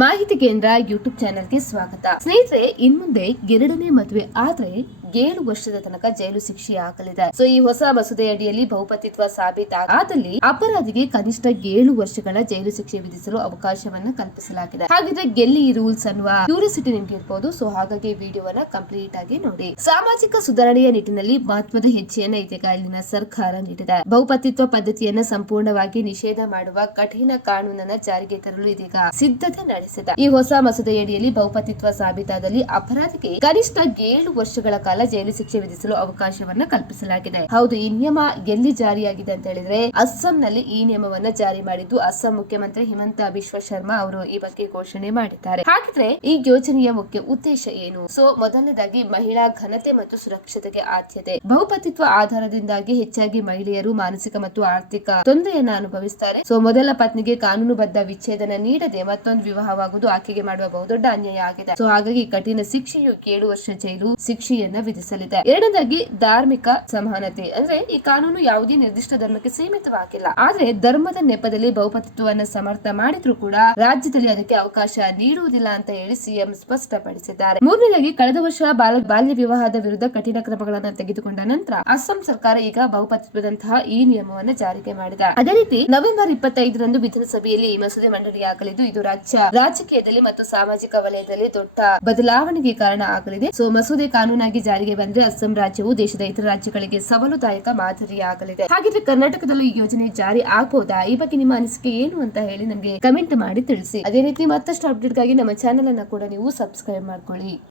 ಮಾಹಿತಿ ಕೇಂದ್ರ ಯೂಟ್ಯೂಬ್ ಚಾನೆಲ್ಗೆ ಸ್ವಾಗತ. ಸ್ನೇಹಿತರೆ, ಇನ್ಮುಂದೆ ಎರಡನೇ ಮದುವೆ ಆದ್ರೆ 7 ವರ್ಷದ ತನಕ ಜೈಲು ಶಿಕ್ಷೆ ಆಗಲಿದೆ. ಸೊ ಈ ಹೊಸ ಮಸೂದೆ ಅಡಿಯಲ್ಲಿ ಬಹುಪತಿತ್ವ ಸಾಬೀತಾದಲ್ಲಿ ಅಪರಾಧಿಗೆ ಕನಿಷ್ಠ 7 ವರ್ಷಗಳ ಜೈಲು ಶಿಕ್ಷೆ ವಿಧಿಸಲು ಅವಕಾಶವನ್ನ ಕಲ್ಪಿಸಲಾಗಿದೆ. ಹಾಗಿದ್ರೆ ಗೆಲ್ಲಿ ಈ ರೂಲ್ಸ್ ಅನ್ನುವ ಕ್ಯೂರಿಯಾಸಿಟಿ ನಿಮ್ಗೆ ಇರಬಹುದು. ಸೊ ಹಾಗಾಗಿ ವಿಡಿಯೋವನ್ನ ಕಂಪ್ಲೀಟ್ ಆಗಿ ನೋಡಿ. ಸಾಮಾಜಿಕ ಸುಧಾರಣೆಯ ನಿಟ್ಟಿನಲ್ಲಿ ಮಹತ್ವದ ಹೆಜ್ಜೆಯನ್ನ ಇದೀಗ ಇಲ್ಲಿನ ಸರ್ಕಾರ ನೀಡಿದೆ. ಬಹುಪತಿತ್ವ ಪದ್ಧತಿಯನ್ನ ಸಂಪೂರ್ಣವಾಗಿ ನಿಷೇಧ ಮಾಡುವ ಕಠಿಣ ಕಾನೂನನ್ನ ಜಾರಿಗೆ ತರಲು ಇದೀಗ ಸಿದ್ಧತೆ ನಡೆಸಿದೆ. ಈ ಹೊಸ ಮಸೂದೆಯಡಿಯಲ್ಲಿ ಬಹುಪತಿತ್ವ ಸಾಬೀತಾದಲ್ಲಿ ಅಪರಾಧಿಗೆ ಕನಿಷ್ಠ 7 ವರ್ಷಗಳ ಕಾಲ ಜೈಲು ಶಿಕ್ಷೆ ವಿಧಿಸಲು ಅವಕಾಶವನ್ನ ಕಲ್ಪಿಸಲಾಗಿದೆ. ಹೌದು, ಈ ನಿಯಮ ಎಲ್ಲಿ ಜಾರಿಯಾಗಿದೆ ಅಂತ ಹೇಳಿದ್ರೆ ಅಸ್ಸಾಂನಲ್ಲಿ ಈ ನಿಯಮವನ್ನ ಜಾರಿ ಮಾಡಿದ್ದು ಅಸ್ಸಾಂ ಮುಖ್ಯಮಂತ್ರಿ ಹಿಮಂತ ಬಿಶ್ವ ಶರ್ಮಾ ಅವರು ಈ ಬಗ್ಗೆ ಘೋಷಣೆ ಮಾಡಿದ್ದಾರೆ. ಹಾಗಿದ್ರೆ ಈ ಯೋಜನೆಯ ಮುಖ್ಯ ಉದ್ದೇಶ ಏನು? ಸೊ ಮೊದಲನೇದಾಗಿ ಮಹಿಳಾ ಘನತೆ ಮತ್ತು ಸುರಕ್ಷತೆಗೆ ಆದ್ಯತೆ. ಬಹುಪತಿತ್ವ ಆಧಾರದಿಂದಾಗಿ ಹೆಚ್ಚಾಗಿ ಮಹಿಳೆಯರು ಮಾನಸಿಕ ಮತ್ತು ಆರ್ಥಿಕ ತೊಂದರೆಯನ್ನ ಅನುಭವಿಸುತ್ತಾರೆ. ಸೊ ಮೊದಲ ಪತ್ನಿಗೆ ಕಾನೂನುಬದ್ಧ ವಿಚ್ಛೇದನ ನೀಡದೆ ಮತ್ತೊಂದು ವಿವಾಹವಾಗುವುದು ಆಕೆಗೆ ಮಾಡುವ ಬಹುದೊಡ್ಡ ಅನ್ಯಾಯ ಆಗಿದೆ. ಸೊ ಹಾಗಾಗಿ ಕಠಿಣ ಶಿಕ್ಷೆಯು 7 ವರ್ಷ ಜೈಲು ಶಿಕ್ಷೆಯನ್ನ ವಿಧಿಸಲಿದೆ. ಎರಡನೇದಾಗಿ ಧಾರ್ಮಿಕ ಸಮಾನತೆ. ಅಂದ್ರೆ ಈ ಕಾನೂನು ಯಾವುದೇ ನಿರ್ದಿಷ್ಟ ಧರ್ಮಕ್ಕೆ ಸೀಮಿತವಾಗಿಲ್ಲ. ಆದ್ರೆ ಧರ್ಮದ ನೆಪದಲ್ಲಿ ಬಹುಪತಿತ್ವವನ್ನು ಸಮರ್ಥ ಮಾಡಿದ್ರು ಕೂಡ ರಾಜ್ಯದಲ್ಲಿ ಅದಕ್ಕೆ ಅವಕಾಶ ನೀಡುವುದಿಲ್ಲ ಅಂತ ಹೇಳಿ ಸಿಎಂ ಸ್ಪಷ್ಟಪಡಿಸಿದ್ದಾರೆ. ಮೂರನೇದಾಗಿ ಕಳೆದ ವರ್ಷ ಬಾಲ್ಯ ವಿವಾಹದ ವಿರುದ್ಧ ಕಠಿಣ ಕ್ರಮಗಳನ್ನು ತೆಗೆದುಕೊಂಡ ನಂತರ ಅಸ್ಸಾಂ ಸರ್ಕಾರ ಈಗ ಬಹುಪತಿತ್ವದಂತಹ ಈ ನಿಯಮವನ್ನು ಜಾರಿಗೆ ಮಾಡಿದೆ. ಅದೇ ರೀತಿ ನವೆಂಬರ್ 25ರಂದು ವಿಧಾನಸಭೆಯಲ್ಲಿ ಈ ಮಸೂದೆ ಮಂಡನೆಯಾಗಲಿದ್ದು ಇದು ರಾಜಕೀಯದಲ್ಲಿ ಮತ್ತು ಸಾಮಾಜಿಕ ವಲಯದಲ್ಲಿ ದೊಡ್ಡ ಬದಲಾವಣೆಗೆ ಕಾರಣ ಆಗಲಿದೆ. ಸೊ ಮಸೂದೆ ಕಾನೂನಾಗಿ ಜಾರಿಗೆ ಬಂದ್ರೆ ಅಸ್ಸಾಂ ರಾಜ್ಯವು ದೇಶದ ಇತರ ರಾಜ್ಯಗಳಿಗೆ ಸವಾಲುದಾಯಕ ಮಾದರಿಯಾಗಲಿದೆ. ಹಾಗಿದ್ರೆ ಕರ್ನಾಟಕದಲ್ಲೂ ಈ ಯೋಜನೆ ಜಾರಿ ಆಗಬಹುದಾ? ಈ ಬಗ್ಗೆ ನಿಮ್ಮ ಅನಿಸಿಕೆ ಏನು ಅಂತ ಹೇಳಿ ನಮಗೆ ಕಮೆಂಟ್ ಮಾಡಿ ತಿಳಿಸಿ. ಅದೇ ರೀತಿ ಮತ್ತಷ್ಟು ಅಪ್ಡೇಟ್ಗಾಗಿ ನಮ್ಮ ಚಾನೆಲ್ ಅನ್ನ ಕೂಡ ನೀವು ಸಬ್ಸ್ಕ್ರೈಬ್ ಮಾಡ್ಕೊಳ್ಳಿ.